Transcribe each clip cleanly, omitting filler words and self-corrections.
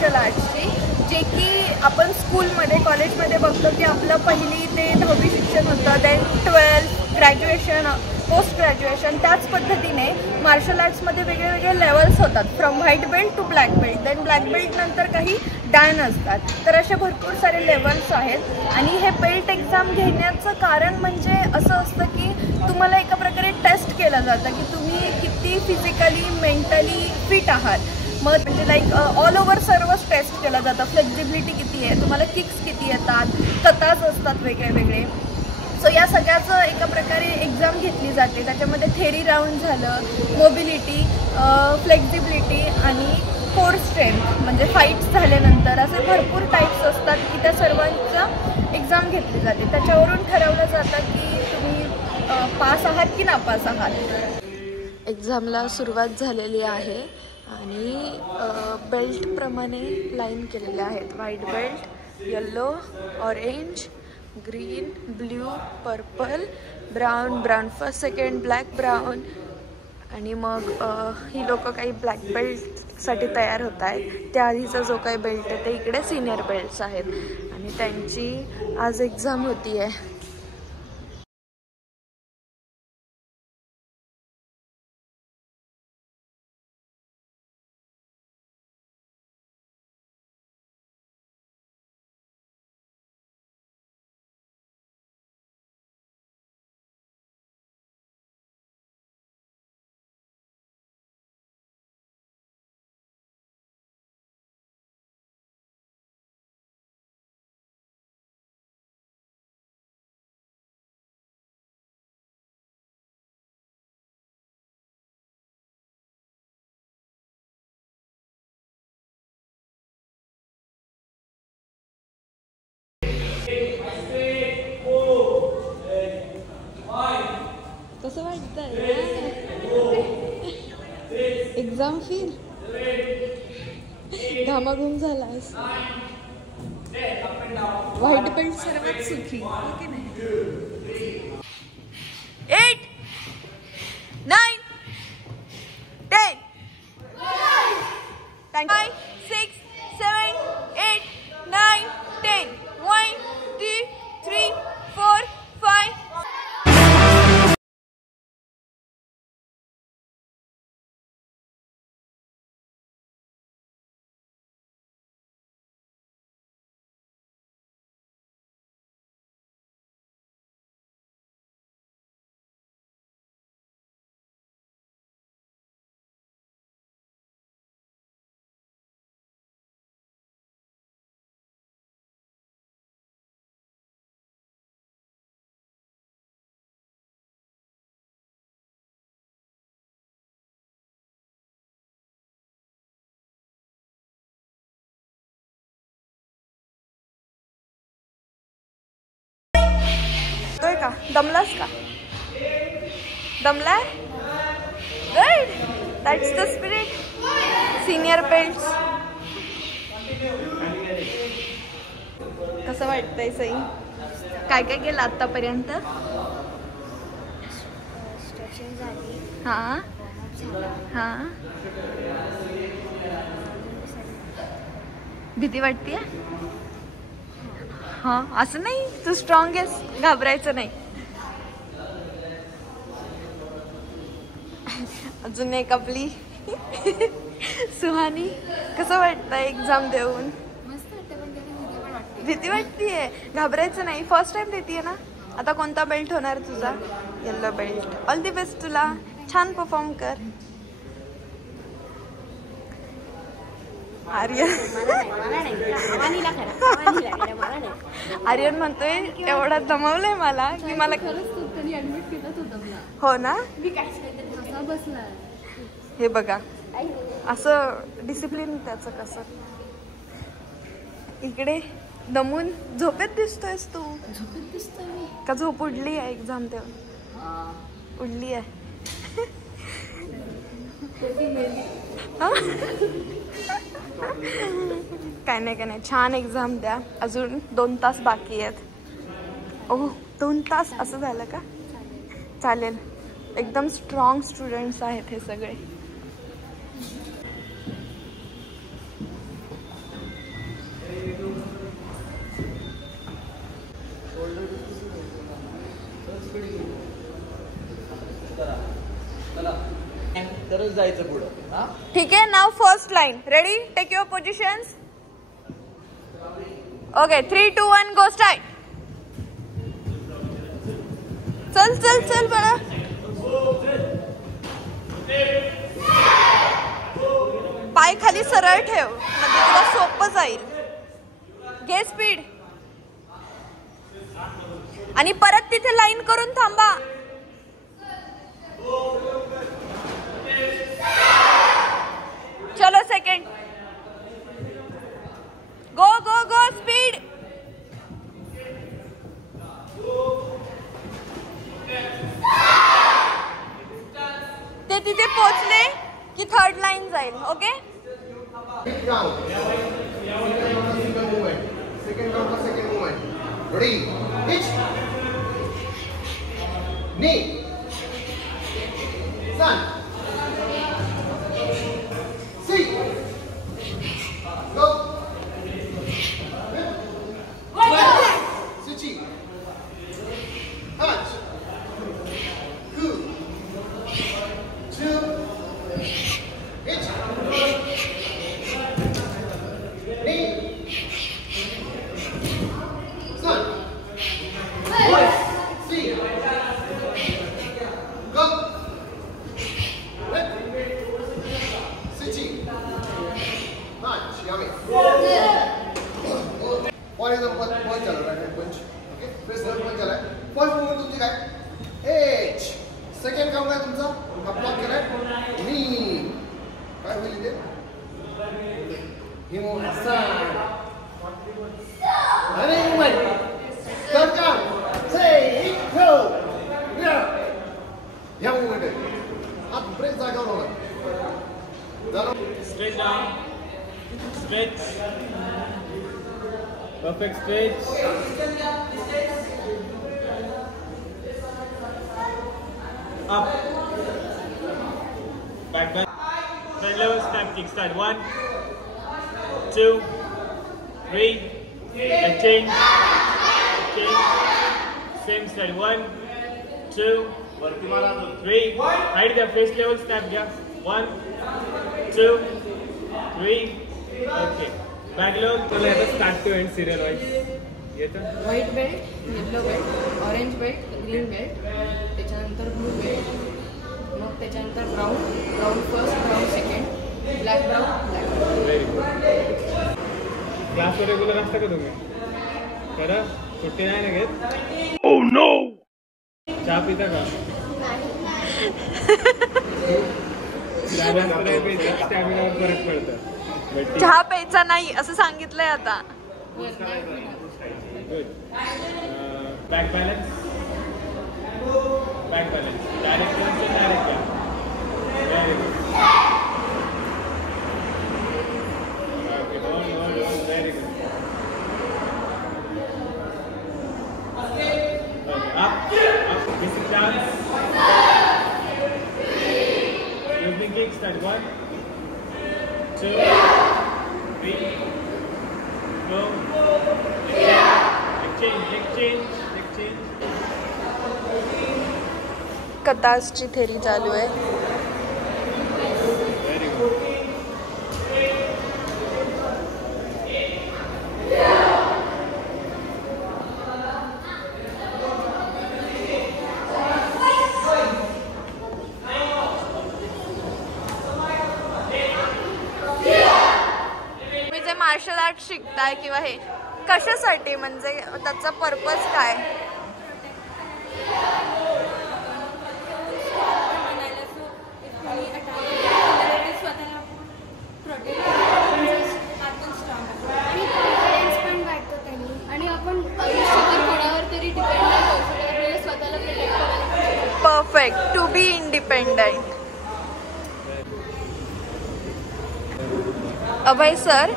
Marshal आर्ट्सची, जे की आपण स्कूलमध्ये कॉलेजमध्ये बघतो की आपलं 1ली ते 10वी शिक्षण होतं, then 12th graduation, post graduation. त्याच पद्धतीने मार्शल आर्ट्समध्ये वेगळे वेगळे लेवल्स होतात, from white belt to black belt. Then black belt नंतर काही डॅन असतात. तर असे भरपूर सारे लेवल्स आहेत. आणि हे बेल्ट एक्झाम घेण्याचं कारण म्हणजे असं असतं की तुम्हाला एका प्रकारे टेस्ट केलं जातं की तुम्ही किती फिजिकली मेंटली फिट आहात. मग म्हणजे लाईक ऑल ओव्हर सर्वच टेस्ट केलं जातं. फ्लेक्झिबिलिटी किती आहे, तुम्हाला किक्स किती येतात, कताज असतात वेगळे वेगळे. सो या सगळ्याचं एका प्रकारे एक्झाम घेतली जाते. त्याच्यामध्ये थेरी राऊंड झालं, मोबिलिटी, फ्लेक्झिबिलिटी आणि कोर स्ट्रेंथ म्हणजे फाईट्स झाल्यानंतर असे भरपूर टाईप्स असतात की त्या सर्वांचं एक्झाम घेतली जाते. त्याच्यावरून ठरवलं जातं की तुम्ही पास आहात की नापास आहात. एक्झामला सुरुवात झालेली आहे आणि बेल्टप्रमाणे लाईन केलेल्या आहेत. White belt, yellow, orange, green, blue, purple, brown, brown first, second, black, brown. आणि मग ही लोक काही ब्लॅक बेल्टसाठी तयार होत आहेत. त्याआधीचा जो काही बेल्ट आहे ते इकडे सिनियर बेल्ट्स आहेत आणि त्यांची आज एक्झाम होती आहे. कसं वाटतंय एक्झाम फील? घामाघूम झालास. व्हाईट बेल्ट सर्वात सुखी, ओके नाही? 8, 9, 10, 5, 6, 7, 8, 9, 10. 1, 2, 3, 4, 5. का दमलास का? दमलाय? Good, that's the spirit. Senior belts. कसं वाटतंय सई? काय काय केलं आतापर्यंत? हां हां. भीती वाटते? हां, असं नाही, तू स्ट्रॉंग आहेस, घाबरायचं नाही. अजून एक आपली सुहानी. कसं वाटतंय एक्झाम देऊन? भीती वाटतेय? घाबरायचं नाही, फर्स्ट टाइम देतीये ना. आता कोणता बेल्ट होणार तुझा? Yellow belt. All the best तुला, छान परफॉर्म कर. आर्यन आर्यन म्हणतोय एवढा दमवलंय मला की मला. हो ना. हे बघा असं डिसिप्लिन त्याचं कसं. इकडे दमून झोपेत दिसतोयस तू. झोपेत दिसतोय का? झोप उडली आहे एक्झाम तेव्हा? उडली आहे. काय नाही काय नाही, छान एक्झाम द्या. अजून 2 तास बाकी आहेत. ओह 2 तास असं झालं का? चालेल. एकदम स्ट्रॉंग स्टुडंट्स आहेत हे सगळे. कंटिन्यूस जायचं पुढे. हां ठीक आहे. नाव first line. Ready, take your positions. Okay 3 2 1 go start. चल चल चल बरं. पाय खाली सरळ ठेव म्हणजे तुला सोपं जाईल. घे स्पीड आणि परत तिथे लाईन करून थांबा. चलो सेकंड. गो गो गो स्पीड. ते तिथे पोहोचले की थर्ड लाईन जाईल. Okay Ready? Pitch. Knee. Sun. See. Go. Switchy. Punch. Coup. Two. Pitch. Knee. Sun. See. Go. Left. Switching. Punch. Yummy. What is the punch? Right punch. Okay. Press the punch. First movement तुमची काय? H. Second count काय तुमचा? हा block केलाय. Knee. काय होईल इथे? ही movement. Sun. आणि movement. Third count. Say, go. Yeah. या मूव्हमेंट आहे. हात ब्रेक जागावर होणार. झालं. Stretch down. Stretch. Perfect stretch. Up. Back back. Then level snap kick start. 1, 2, 3. And change. Change. Same start. 1, 2, 3. Hide the face level snap. Yeah. 1, 2, 3. Okay. Back load. So let us start to end serial wise. येतं. White belt, yellow belt, orange belt, green belt, त्याच्यानंतर blue belt, मग त्याच्यानंतर brown, brown first, brown second, black brown, black brown. Very good. क्लासवर regular असता का तुम्ही? खरं? सुट्टी नाही ना घेत? Oh no! चहा पिता का? स्टॅमिनावर फरक पडतं. चहा प्यायचा नाही असं सांगितलंय आता. Good. Back balance. Back balance. Direct turn to direct turn. Very good. Okay, hold. Very good. Okay, up. This is chance. Using kick start. 1, 2, 3. Go. Exchange. कतासची theory चालू आहे. Very good. तुम्ही जे मार्शल आर्ट शिकताय किंवा हे कशासाठी, म्हणजे त्याचा purpose काय? Perfect. To be independent. Abhay sir,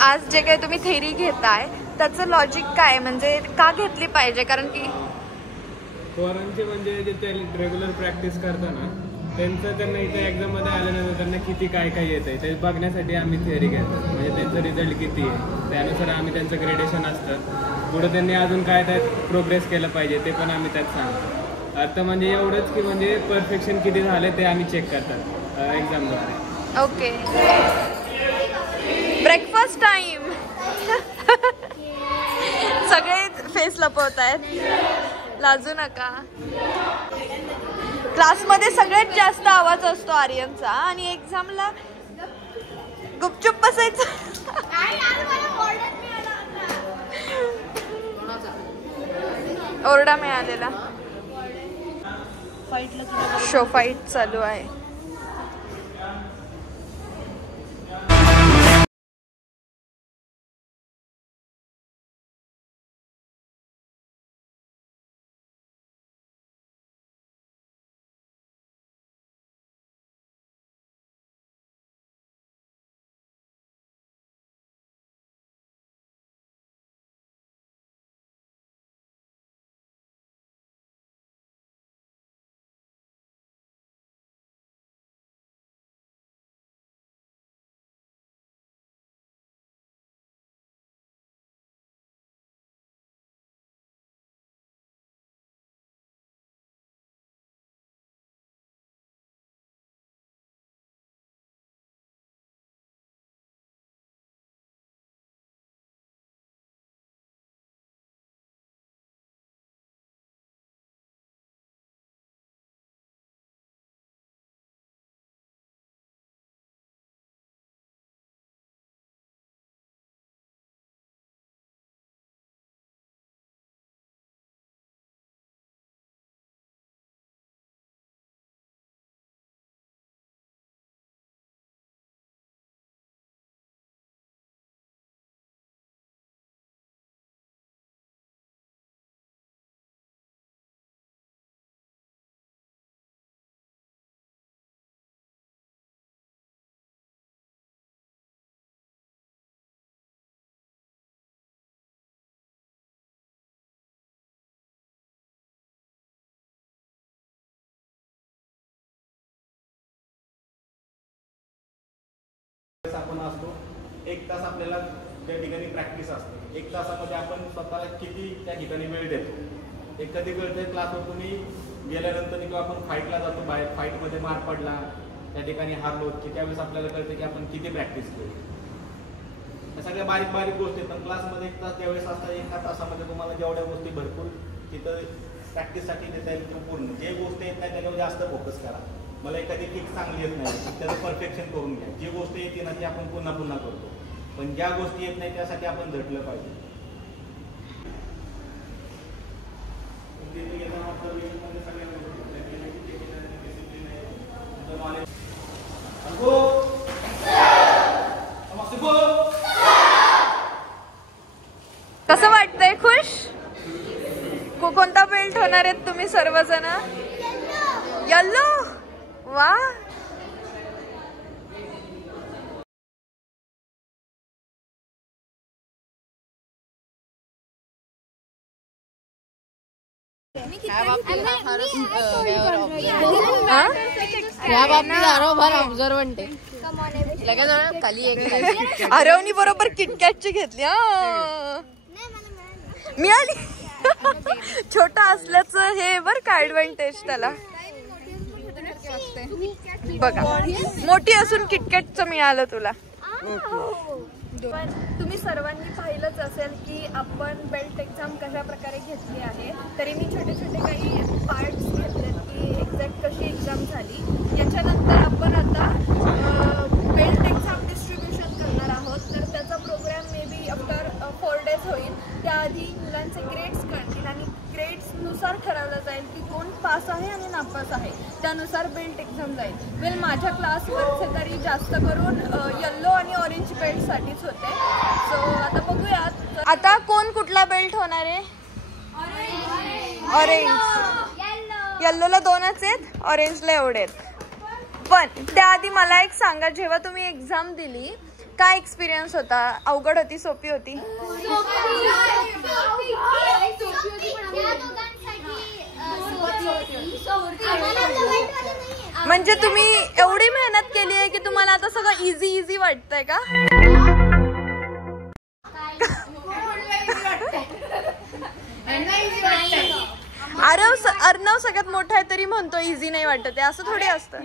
आज जे काही तुम्ही थेरी घेताय त्याचं लॉजिक काय, म्हणजे का घेतली पाहिजे? कारण की पोरांचे म्हणजे जे ते रेग्युलर प्रॅक्टिस करताना त्यांचं त्यांना इथे एक्झाममध्ये आल्यानंतर त्यांना किती काय येत आहे ते बघण्यासाठी आम्ही थेअरी घेतो. म्हणजे त्यांचा रिझल्ट किती आहे त्यानुसार आम्ही त्यांचं ग्रेडेशन असतं. पुढं त्यांनी अजून काय त्यात प्रोग्रेस केलं पाहिजे ते पण आम्ही त्यात सांगतो. अर्थ म्हणजे एवढंच की म्हणजे परफेक्शन किती झालं ते आम्ही चेक करतात. एक्झामद्वारे. ओके. Breakfast time. सगळे फेस लपवत आहेत, लाजू नका. क्लासमध्ये सगळ्यात जास्त आवाज असतो आर्यनचा आणि एक्झामला गुपचूप बसायचं. ओरडा मिळालेला. शो फाईट चालू आहे. आपण असतो 1 तास आपल्याला त्या ठिकाणी प्रॅक्टिस असते. 1 तासामध्ये आपण स्वतःला किती त्या ठिकाणी वेळ देतो. एक कधी कळतंय क्लासवर तुम्ही गेल्यानंतर किंवा आपण फाईटला जातो, बाहेर फाईटमध्ये मार पडला, त्या ठिकाणी हारलो की त्यावेळेस आपल्याला कळतं की आपण किती प्रॅक्टिस केली. या सगळ्या बारीक बारीक गोष्टी. पण क्लासमध्ये 1 तास त्यावेळेस असतात, 1 तासामध्ये तुम्हाला जेवढ्या गोष्टी भरपूर तिथं प्रॅक्टिससाठी देता येईल किंवा पूर्ण जे गोष्टी येत नाही त्याच्यावर जास्त फोकस करा. मला एखादी किक चांगली येत नाही त्याचं परफेक्शन करून घ्या. जी गोष्ट येते ना ती आपण पुन्हा पुन्हा करतो, पण ज्या गोष्टी येत नाही त्यासाठी आपण झटलं पाहिजे. कसं वाटतंय? खुश? कोणता बेल्ट होणार आहेत तुम्ही सर्वजण? येलो. वा. या बाबतीत आरोभार ऑब्झर्वंट आहे. लगेच खाली एक आरवनी बरोबर किटकॅटची घेतली. मिळाली. छोटा असल्याचं हे बर का ऍडव्हान्टेज त्याला. बघा मोठी असून किटकॅटचं मिळालं तुला. तुम्ही सर्वांनी पाहिलंच असेल की आपण बेल्ट एक्झाम कशा प्रकारे घेतली आहे. तरी मी छोटे छोटे काही पार्ट्स घेतलेत की एक्झॅक्ट कशी एक्झाम झाली. याच्यानंतर आपण आता बेल्ट एक्झाम डिस्ट्रीब्युशन करणार आहोत. तर त्याचा program may be after 4 days होईल. त्याआधी मुलांचे ग्रेड्स कळतील आणि ग्रेड्सनुसार ठरवलं जाईल की कोण पास आहे आणि नापास आहे. त्यानुसार बेल्ट एक्झाम जाईल. वेल माझ्या क्लासवरचे तरी जास्त करून येल्लो आणि ऑरेंज बेल्टसाठीच होते. सो आता बघूयात. आता कोण कुठला बेल्ट होणार आहे? ऑरेंज. येल्लोला 2च आहेत, ऑरेंजला एवढे आहेत. पण त्याआधी मला एक सांगा, जेव्हा तुम्ही एक्झाम दिली काय एक्सपिरियन्स होता? अवघड होती, सोपी होती? म्हणजे तुम्ही एवढी मेहनत केली आहे की तुम्हाला आता सगळं इझी वाटतंय का? अर्णव सगळ्यात मोठा आहे तरी म्हणतो इझी नाही वाटत आहे, असं थोडी असतं.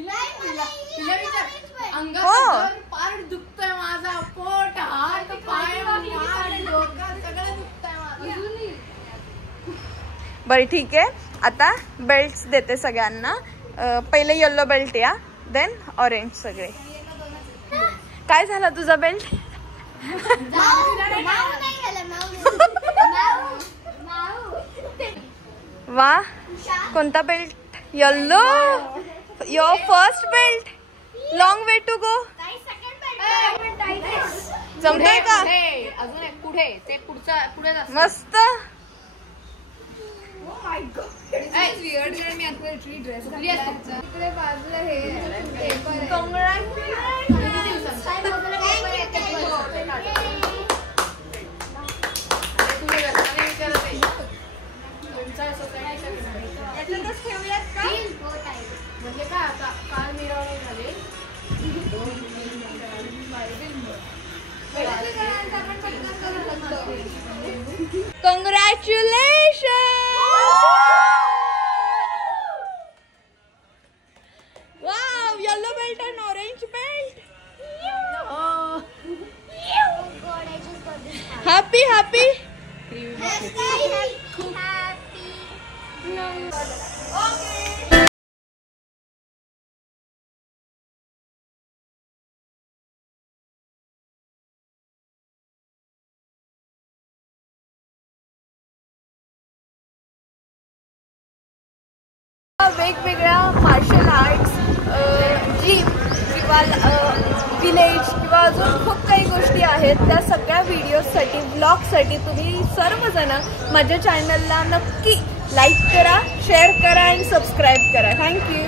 पार दुखतोय माझा, पोट, हात, पाय, डोकं सगळं दुखतंय माझं. बरं ठीक आहे, आता बेल्ट देते सगळ्यांना. पहिले येलो बेल्ट या, देन ऑरेंज सगळे. काय झाला तुझा बेल्ट? वा, कोणता belt? Yellow. Your first belt. Long way to go. जमतोय का? अजून एक पुढे, ते पुढे मस्त. म्हणजे काय आता काल मिरवणूक झाली. Congratulations! Wow, yellow belt and orange belt. Happy, happy. वेगवेगळ्या मार्शल आर्ट्स, जिम किंवा विलेज किंवा अजून खूप काही गोष्टी आहेत, त्या सगळ्या व्हिडिओजसाठी, ब्लॉगसाठी तुम्ही सर्वजण माझ्या चॅनलला नक्की लाईक करा, शेअर करा आणि सबस्क्राईब करा. थँक्यू.